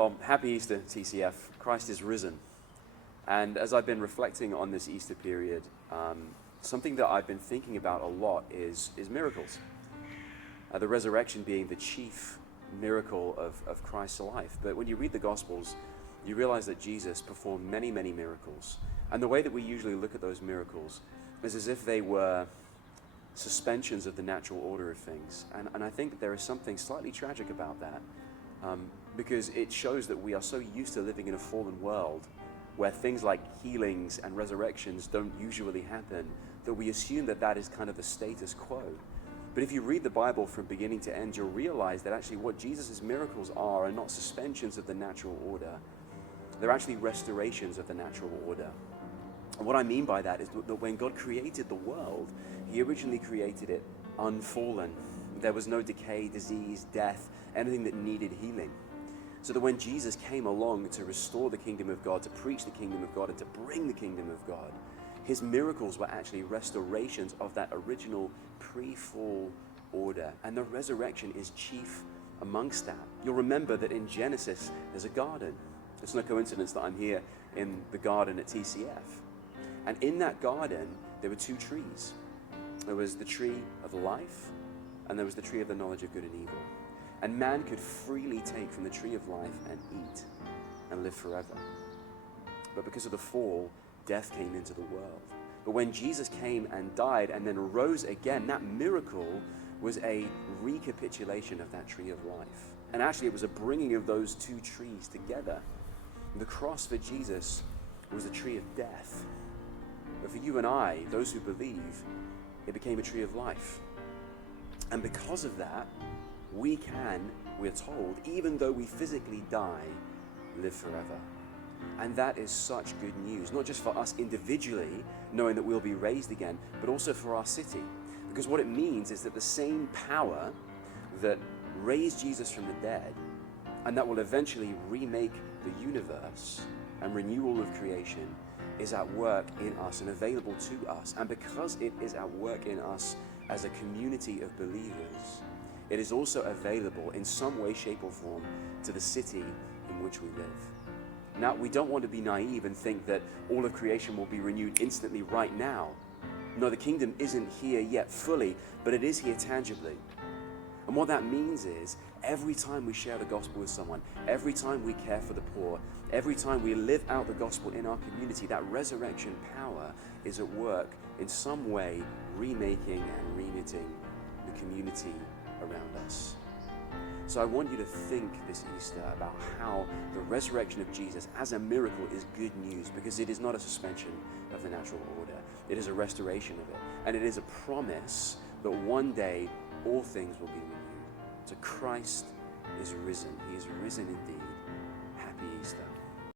Well, happy Easter, TCF. Christ is risen. And as I've been reflecting on this Easter period, something that I've been thinking about a lot is miracles. The resurrection being the chief miracle of Christ's life. But when you read the Gospels, you realize that Jesus performed many, many miracles. And the way that we usually look at those miracles is as if they were suspensions of the natural order of things. And I think that there is something slightly tragic about that, because it shows that we are so used to living in a fallen world where things like healings and resurrections don't usually happen, that we assume that that is kind of the status quo. But if you read the Bible from beginning to end, you'll realize that actually what Jesus' miracles are not suspensions of the natural order. They're actually restorations of the natural order. And what I mean by that is that when God created the world, he originally created it unfallen. There was no decay, disease, death, anything that needed healing. So that when Jesus came along to restore the kingdom of God, to preach the kingdom of God, and to bring the kingdom of God, his miracles were actually restorations of that original pre-fall order. And the resurrection is chief amongst that. You'll remember that in Genesis, there's a garden. It's no coincidence that I'm here in the garden at TCF. And in that garden, there were two trees. There was the tree of life, and there was the tree of the knowledge of good and evil. And man could freely take from the tree of life and eat and live forever. But because of the fall, death came into the world. But when Jesus came and died and then rose again, that miracle was a recapitulation of that tree of life. And actually it was a bringing of those two trees together. The cross for Jesus was a tree of death. But for you and I, those who believe, it became a tree of life. And because of that, we can, we're told, even though we physically die, live forever. And that is such good news, not just for us individually, knowing that we'll be raised again, but also for our city. Because what it means is that the same power that raised Jesus from the dead, and that will eventually remake the universe and renew all of creation, is at work in us and available to us. And because it is at work in us as a community of believers, it is also available in some way, shape, or form to the city in which we live. Now, we don't want to be naive and think that all of creation will be renewed instantly right now. No, the kingdom isn't here yet fully, but it is here tangibly. And what that means is every time we share the gospel with someone, every time we care for the poor, every time we live out the gospel in our community, that resurrection power is at work in some way, remaking and reknitting the community around us. So I want you to think this Easter about how the resurrection of Jesus as a miracle is good news, because it is not a suspension of the natural order. It is a restoration of it. And it is a promise that one day all things will be renewed. So Christ is risen. He is risen indeed. Happy Easter.